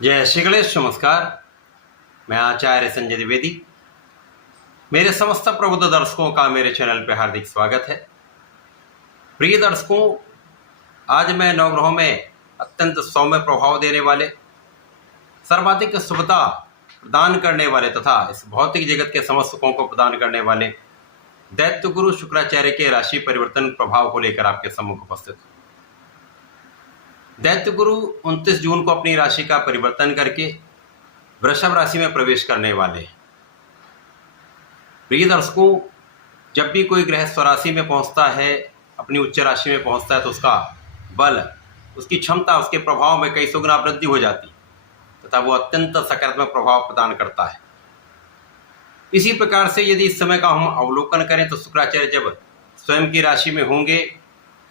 जय श्री गणेश। नमस्कार। मैं आचार्य संजय द्विवेदी। मेरे समस्त प्रबुद्ध दर्शकों का मेरे चैनल पर हार्दिक स्वागत है। प्रिय दर्शकों, आज मैं नवग्रहों में अत्यंत सौम्य प्रभाव देने वाले, सर्वाधिक शुभता प्रदान करने वाले तथा इस भौतिक जगत के समस्त सुखों को प्रदान करने वाले दैत्य गुरु शुक्राचार्य के राशि परिवर्तन प्रभाव को लेकर आपके सम्मुख उपस्थित हूं। दैत्य गुरु 29 जून को अपनी राशि का परिवर्तन करके वृषभ राशि में प्रवेश करने वाले हैं। प्रिय दर्शकों, जब भी कोई ग्रह स्वराशि में पहुंचता है, अपनी उच्च राशि में पहुंचता है, तो उसका बल, उसकी क्षमता, उसके प्रभाव में कई सौ गुना वृद्धि हो जाती तथा वो अत्यंत सकारात्मक प्रभाव प्रदान करता है। इसी प्रकार से यदि इस समय का हम अवलोकन करें तो शुक्राचार्य जब स्वयं की राशि में होंगे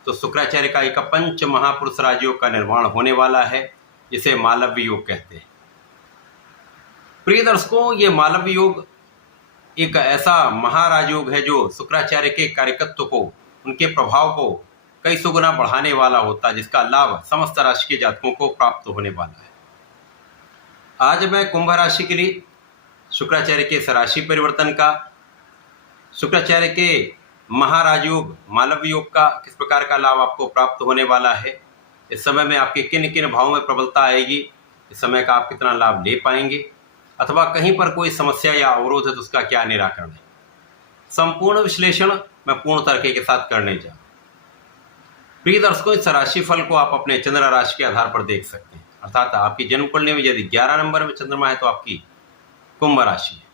तो शुक्राचार्य का एक पंच महापुरुष राजयोग का निर्माण होने वाला है, जिसे मालव्य योग कहते हैं। प्रिय दर्शकों, ये मालव्य योग एक ऐसा महाराजयोग है जो शुक्राचार्य के कार्यकत्व को, उनके प्रभाव को कई सौ गुना बढ़ाने वाला होता है, जिसका लाभ समस्त राशि के जातकों को प्राप्त होने वाला है। आज मैं कुंभ राशि के लिए शुक्राचार्य के इस राशि परिवर्तन का, शुक्राचार्य के महाराजयोग मालव्य योग का किस प्रकार का लाभ आपको प्राप्त होने वाला है, इस समय में आपके किन किन भावों में प्रबलता आएगी, इस समय का आप कितना लाभ ले पाएंगे, अथवा कहीं पर कोई समस्या या अवरोध है तो उसका क्या निराकरण है, संपूर्ण विश्लेषण मैं पूर्ण तरीके के साथ करने जा रहा हूं। प्रिय दर्शकों, इस राशि फल को आप अपने चंद्र राशि के आधार पर देख सकते हैं। अर्थात आपकी जन्म कुंडली में यदि 11 नंबर में चंद्रमा है तो आपकी कुंभ राशि है।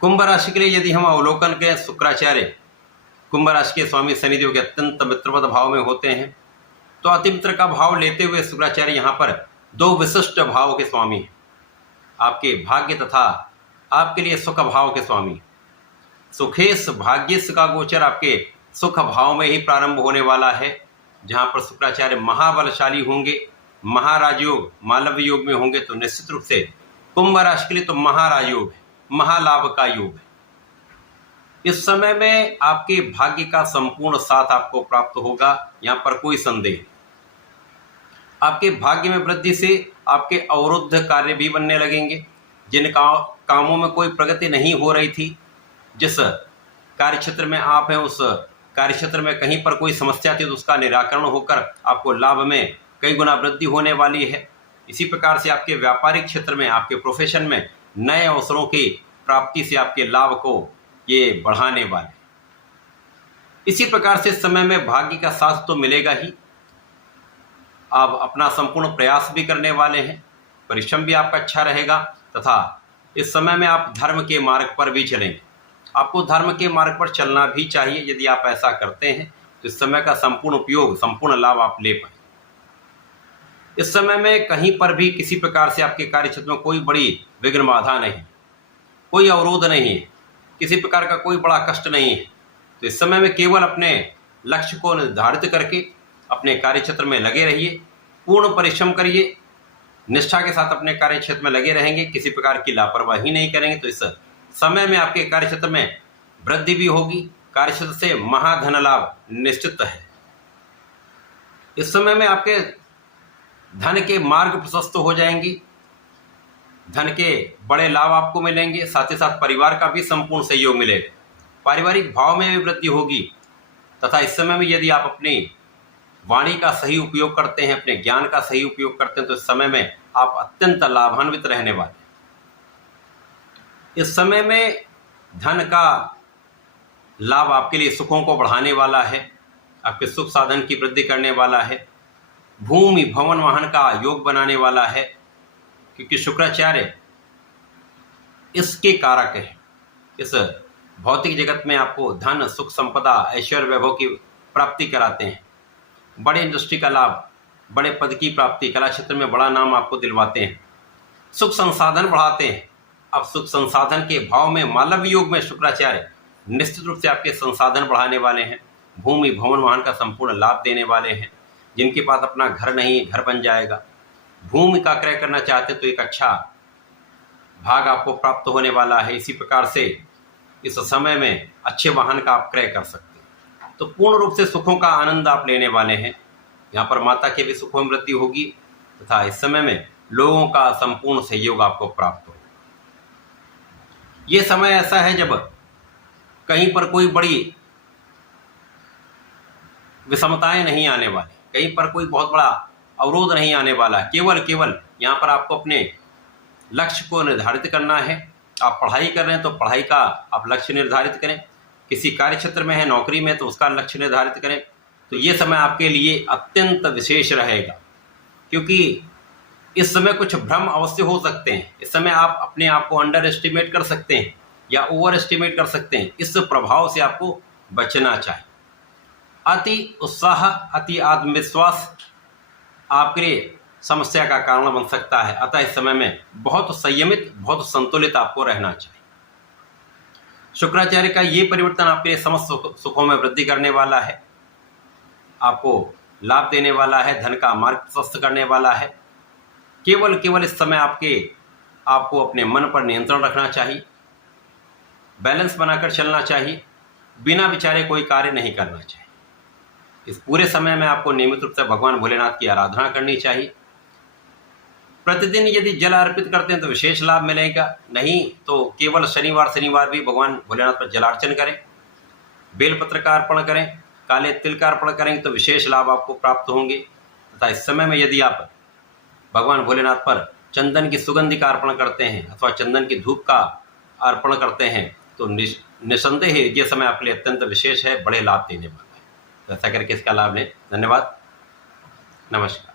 कुंभ राशि के लिए यदि हम अवलोकन करें, शुक्राचार्य कुंभ राशि के स्वामी शनिदेव के अत्यंत मित्रवत भाव में होते हैं, तो अति मित्र का भाव लेते हुए शुक्राचार्य यहाँ पर दो विशिष्ट भाव के स्वामी हैं। आपके भाग्य तथा आपके लिए सुख भाव के स्वामी। सुखेश भाग्यस का गोचर आपके सुख भाव में ही प्रारंभ होने वाला है, जहाँ पर शुक्राचार्य महाबलशाली होंगे, महाराजयोग मालव्य योग में होंगे, तो निश्चित रूप से कुंभ राशि के लिए तो महाराजयोग है, महालाभ का योग है। इस समय में आपके भाग्य का संपूर्ण साथ आपको प्राप्त होगा, यहाँ पर कोई संदेह नहीं। आपके भाग्य में वृद्धि से आपके अवरुद्ध कार्य भी बनने लगेंगे। जिन कामों में कोई प्रगति नहीं हो रही थी, जिस कार्य क्षेत्र में आप हैं उस कार्य क्षेत्र में कहीं पर कोई समस्या थी तो उसका निराकरण होकर आपको लाभ में कई गुना वृद्धि होने वाली है। इसी प्रकार से आपके व्यापारिक क्षेत्र में, आपके प्रोफेशन में नए अवसरों की प्राप्ति से आपके लाभ को ये बढ़ाने वाले। इसी प्रकार से इस समय में भाग्य का साथ तो मिलेगा ही, आप अपना संपूर्ण प्रयास भी करने वाले हैं, परिश्रम भी आपका अच्छा रहेगा तथा इस समय में आप धर्म के मार्ग पर भी चलेंगे। आपको धर्म के मार्ग पर चलना भी चाहिए। यदि आप ऐसा करते हैं तो इस समय का संपूर्ण उपयोग, संपूर्ण लाभ आप ले पाएंगे। इस समय में कहीं पर भी किसी प्रकार से आपके कार्य क्षेत्र में कोई बड़ी विघ्न बाधा नहीं, कोई अवरोध नहीं है, किसी प्रकार का कोई बड़ा कष्ट नहीं है। तो इस समय में केवल अपने लक्ष्य को निर्धारित करके अपने कार्य क्षेत्र में लगे रहिए, पूर्ण परिश्रम करिए, निष्ठा के साथ अपने कार्य क्षेत्र में लगे रहेंगे, किसी प्रकार की लापरवाही नहीं करेंगे तो इस समय में आपके कार्य क्षेत्र में वृद्धि भी होगी, कार्य क्षेत्र से महाधन लाभ निश्चित है। इस समय में आपके धन के मार्ग प्रशस्त हो जाएंगी, धन के बड़े लाभ आपको मिलेंगे, साथ ही साथ परिवार का भी संपूर्ण सहयोग मिलेगा, पारिवारिक भाव में भी वृद्धि होगी तथा इस समय में यदि आप अपनी वाणी का सही उपयोग करते हैं, अपने ज्ञान का सही उपयोग करते हैं, तो इस समय में आप अत्यंत लाभान्वित रहने वाले हैं। इस समय में धन का लाभ आपके लिए सुखों को बढ़ाने वाला है, आपके सुख साधन की वृद्धि करने वाला है, भूमि भवन वाहन का योग बनाने वाला है, क्योंकि शुक्राचार्य इसके कारक है। इस भौतिक जगत में आपको धन, सुख, संपदा, ऐश्वर्य, वैभव की प्राप्ति कराते हैं, बड़े इंडस्ट्री का लाभ, बड़े पद की प्राप्ति, कला क्षेत्र में बड़ा नाम आपको दिलवाते हैं, सुख संसाधन बढ़ाते हैं। अब सुख संसाधन के भाव में मालव्य योग में शुक्राचार्य निश्चित रूप से आपके संसाधन बढ़ाने वाले हैं, भूमि भवन वाहन का संपूर्ण लाभ देने वाले हैं। जिनके पास अपना घर नहीं, घर बन जाएगा। भूमि का क्रय करना चाहते तो एक अच्छा भाग आपको प्राप्त होने वाला है। इसी प्रकार से इस समय में अच्छे वाहन का आप क्रय कर सकते हैं। तो पूर्ण रूप से सुखों का आनंद आप लेने वाले हैं। यहाँ पर माता के भी सुखों में वृद्धि होगी तथा इस समय में लोगों का संपूर्ण सहयोग आपको प्राप्त हो। ये समय ऐसा है जब कहीं पर कोई बड़ी विषमताएं नहीं आने वाली, कहीं पर कोई बहुत बड़ा अवरोध नहीं आने वाला। केवल यहाँ पर आपको अपने लक्ष्य को निर्धारित करना है। आप पढ़ाई कर रहे हैं तो पढ़ाई का आप लक्ष्य निर्धारित करें, किसी कार्य क्षेत्र में है, नौकरी में, तो उसका लक्ष्य निर्धारित करें। तो ये समय आपके लिए अत्यंत विशेष रहेगा, क्योंकि इस समय कुछ भ्रम अवश्य हो सकते हैं। इस समय आप अपने आप को अंडर एस्टिमेट कर सकते हैं या ओवर एस्टिमेट कर सकते हैं। इस प्रभाव से आपको बचना चाहिए। अति उत्साह, अति आत्मविश्वास आपके लिए समस्या का कारण बन सकता है। अतः इस समय में बहुत संयमित, बहुत संतुलित आपको रहना चाहिए। शुक्राचार्य का ये परिवर्तन आपके समस्त सुखों में वृद्धि करने वाला है, आपको लाभ देने वाला है, धन का मार्ग प्रशस्त करने वाला है। केवल इस समय आपको अपने मन पर नियंत्रण रखना चाहिए, बैलेंस बनाकर चलना चाहिए, बिना विचारे कोई कार्य नहीं करना चाहिए। इस पूरे समय में आपको नियमित रूप से भगवान भोलेनाथ की आराधना करनी चाहिए। प्रतिदिन यदि जल अर्पित करते हैं तो विशेष लाभ मिलेगा, नहीं तो केवल शनिवार भी भगवान भोलेनाथ पर जलार्चन करें, बेलपत्र का अर्पण करें, काले तिल का अर्पण करेंगे तो विशेष लाभ आपको प्राप्त होंगे। तथा इस समय में यदि आप भगवान भोलेनाथ पर चंदन की सुगंधि का अर्पण करते हैं अथवा चंदन की धूप का अर्पण करते हैं तो निसंदेह ये समय आपके लिए अत्यंत विशेष है, बड़े लाभ देने वाला है। तो ऐसा करके इसका लाभ लें। धन्यवाद, नमस्कार।